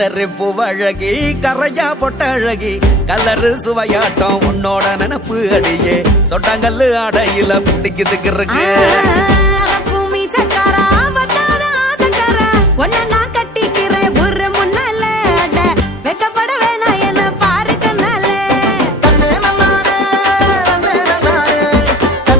கத்தரிப்பு அழகி கரையா பொட்ட அழகி கலரு சுவையாட்டம் உன்னோட நினப்பு அடியே சொட்டாங்கல்லு ஆடையில பிடிக்குதுக்கு இருக்கு